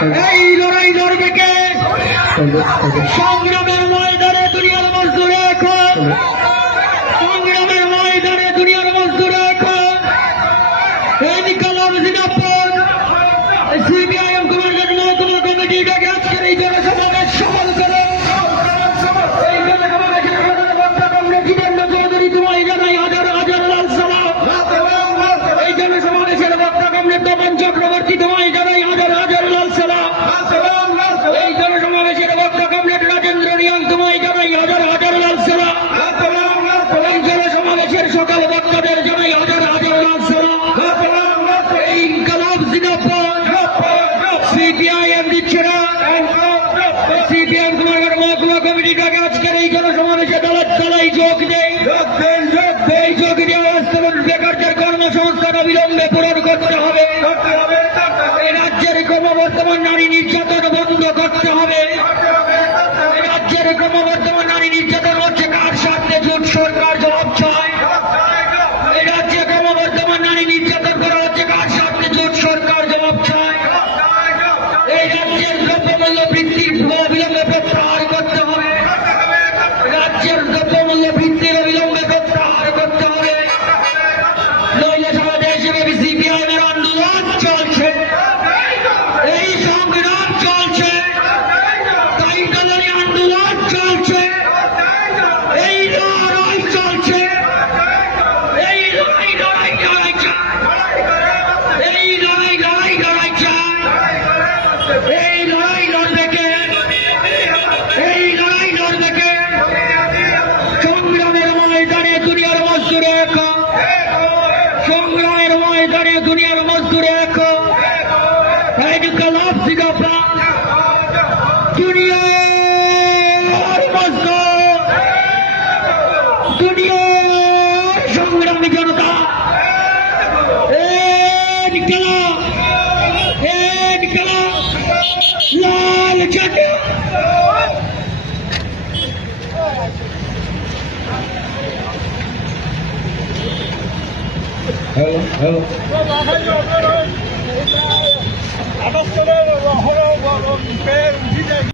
এই লড়াই লড়বে কে? সংগ্রামের ময়দানে দুনিয়ার মজদুর এখন সংগ্রামের ময়দানে দুনিয়ার মজদুর এখন এই কালাম জিনাপুর সিবিআইএম কুমারগঞ্জ মহকুমা কমিটিটাকে আজকের এই জনসমাবেশ সফল করে। এই জনসমাবেশের দিচ্ছে না সিপিএম কুমারগড় মহকুমা কমিটিটাকে আজকের এই জনসমাবেশে দলের তলায় যোগ দেয় এই যোগ দিয়ে কর্মসংস্থান অবিলম্বে পূরণ হবে। এই রাজ্যের ক্রমবর্তমান নারী নির্যাতন বন্ধ করতে হবে। দ্রব্যমূল্য বৃদ্ধির অবিলম্বে প্রত্যাহার করতে হবে। রাজ্যের দ্রব্যমূল্য বৃদ্ধির অবিলম্বে প্রত্যাহার করতে হবে। নইলে সারা দেশব্যাপী সিপিআইএমের আন্দোলন চলছে। এই সংগ্রাম চলছে। তাই আন্দোলন চলছে। এই লড়াই চলছে। এই লড়াই লড়াই লড়াই এই লড়াই লড়াই লড়াই চায় সংগ্রামের ময়দানে দুনিয়ার মজদুরে এক ইনকালাব জিন্দাবাদ দুনিয়ার মজদুর। দুনিয়ার সংগ্রামী জনতা। ইনকালাব ইনকালাব লাল ঝান্ডা હેલો હેલો